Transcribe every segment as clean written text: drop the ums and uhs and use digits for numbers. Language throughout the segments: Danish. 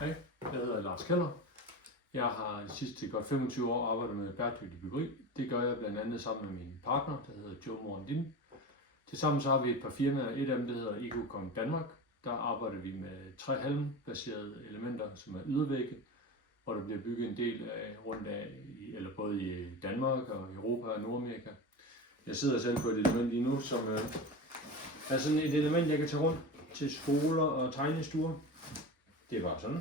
Hej, jeg hedder Lars Keller. Jeg har de sidste godt 25 år arbejdet med bæredygtig byggeri. Det gør jeg blandt andet sammen med min partner, der hedder Joe Morandin. Tilsammen så har vi et par firmaer. Et af dem det hedder EcoCom Danmark. Der arbejder vi med træhalmbaserede elementer, som er ydervægge, hvor der bliver bygget en del af rundt af, eller både i Danmark og Europa og Nordamerika. Jeg sidder selv på et element lige nu, som er sådan et element, jeg kan tage rundt til skoler og tegnestuer. Det er bare sådan.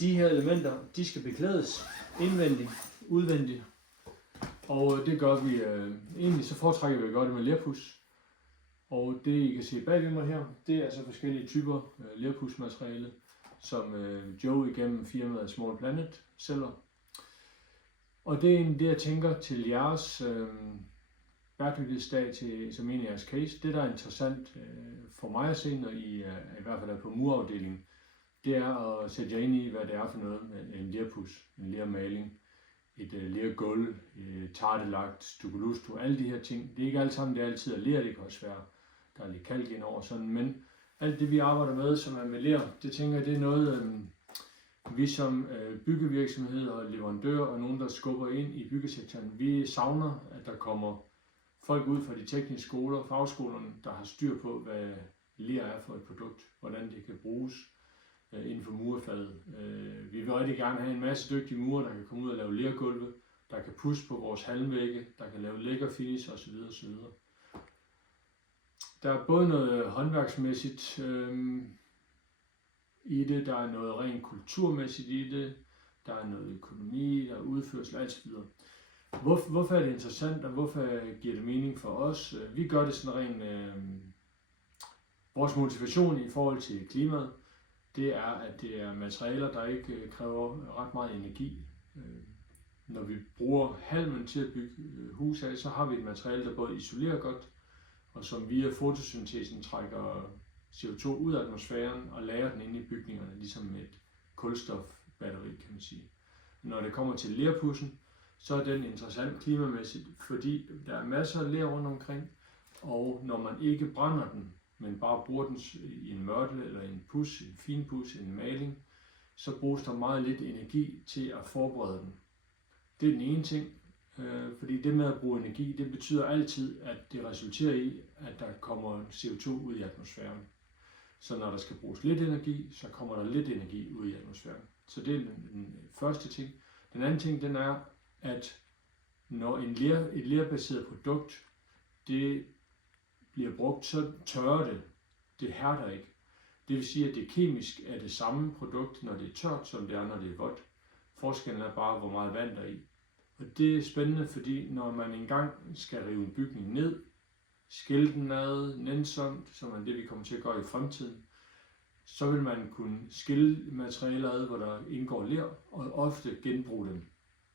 De her elementer, de skal beklædes indvendigt, udvendigt. Og det gør vi, egentlig så foretrækker vi at gøre det med lerpus. Og det I kan se bagved mig her, det er altså forskellige typer lerpusmateriale, som Joe igennem firmaet Small Planet sælger. Og det er egentlig det, jeg tænker til jeres bæredygtighedsdag, som en af jeres case. Det, der er interessant for mig at se, når I i hvert fald er på murafdelingen, det er at sætte jer ind i, hvad det er for noget med en lerpus, en lermaling, et lergulv, tartelagt, stucolusto, alle de her ting. Det er ikke alt sammen, det er altid at ler, det kan også være, der er lidt kalk ind over sådan, men alt det vi arbejder med, som er med ler, det tænker jeg, det er noget, vi som byggevirksomheder og leverandører og nogen, der skubber ind i byggesektoren, vi savner, at der kommer folk ud fra de tekniske skoler, fagskolerne, der har styr på, hvad ler er for et produkt, hvordan det kan bruges inden for murfaget. Vi vil rigtig gerne have en masse dygtige murer, der kan komme ud og lave lergulve, der kan pudse på vores halmvægge, der kan lave lækker finish osv. osv. Der er både noget håndværksmæssigt i det, der er noget rent kulturmæssigt i det, der er noget økonomi, der er udførsel osv. Hvorfor er det interessant, og hvorfor giver det mening for os? Vi gør det sådan rent vores motivation i forhold til klimaet. Det er, at det er materialer, der ikke kræver ret meget energi. Når vi bruger halmen til at bygge hus af, så har vi et materiale, der både isolerer godt, og som via fotosyntesen trækker CO2 ud af atmosfæren og lagrer den inde i bygningerne, ligesom et kulstofbatteri, kan man sige. Når det kommer til lerpudsen, så er den interessant klimamæssigt, fordi der er masser af ler rundt omkring, og når man ikke brænder den, men bare bruger den i en mørtel eller en pus, en fin pus, en maling, så bruges der meget lidt energi til at forberede den. Det er den ene ting, fordi det med at bruge energi, det betyder altid, at det resulterer i, at der kommer CO2 ud i atmosfæren. Så når der skal bruges lidt energi, så kommer der lidt energi ud i atmosfæren. Så det er den første ting. Den anden ting, den er, at når et lerbaseret produkt, det bliver brugt, så tørrer det. Det hærder ikke. Det vil sige, at det kemisk er det samme produkt, når det er tørt, som det er, når det er vådt. Forskellen er bare, hvor meget vand der er i. Og det er spændende, fordi når man engang skal rive en bygning ned, skille den ad, nænsomt, som er det, vi kommer til at gøre i fremtiden, så vil man kunne skille materialer ad, hvor der indgår ler, og ofte genbruge dem,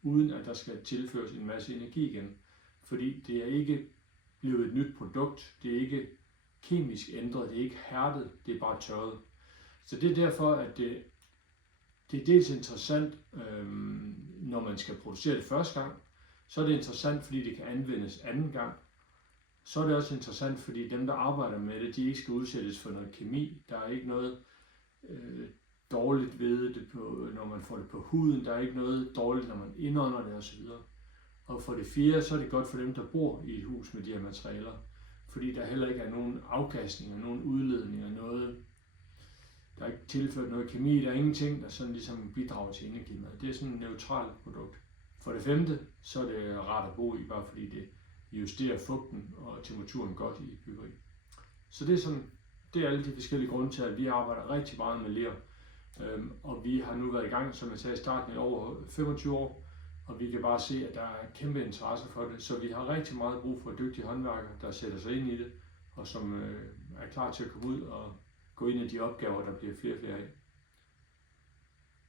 uden at der skal tilføres en masse energi igen. Fordi det er ikke blevet et nyt produkt, det er ikke kemisk ændret, det er ikke hærdet, det er bare tørret. Så det er derfor, at det er dels interessant, når man skal producere det første gang, så er det interessant, fordi det kan anvendes anden gang. Så er det også interessant, fordi dem, der arbejder med det, de ikke skal udsættes for noget kemi. Der er ikke noget dårligt ved det, når man får det på huden. Der er ikke noget dårligt, når man indånder det osv. Og for det fjerde, så er det godt for dem, der bor i et hus med de her materialer. Fordi der heller ikke er nogen afgasninger, nogen udledninger, noget. Der er ikke tilført noget kemi, der er ingenting, der sådan ligesom bidrager til indeklimaet. Det er sådan et neutralt produkt. For det femte, så er det rart at bo i, bare fordi det justerer fugten og temperaturen godt i byggeri. Så det er alle de forskellige grunde til, at vi arbejder rigtig meget med ler. Og vi har nu været i gang, som jeg sagde i starten, i over 25 år. Og vi kan bare se, at der er kæmpe interesse for det. Så vi har rigtig meget brug for dygtige håndværkere, der sætter sig ind i det, og som er klar til at komme ud og gå ind i de opgaver, der bliver flere og flere af.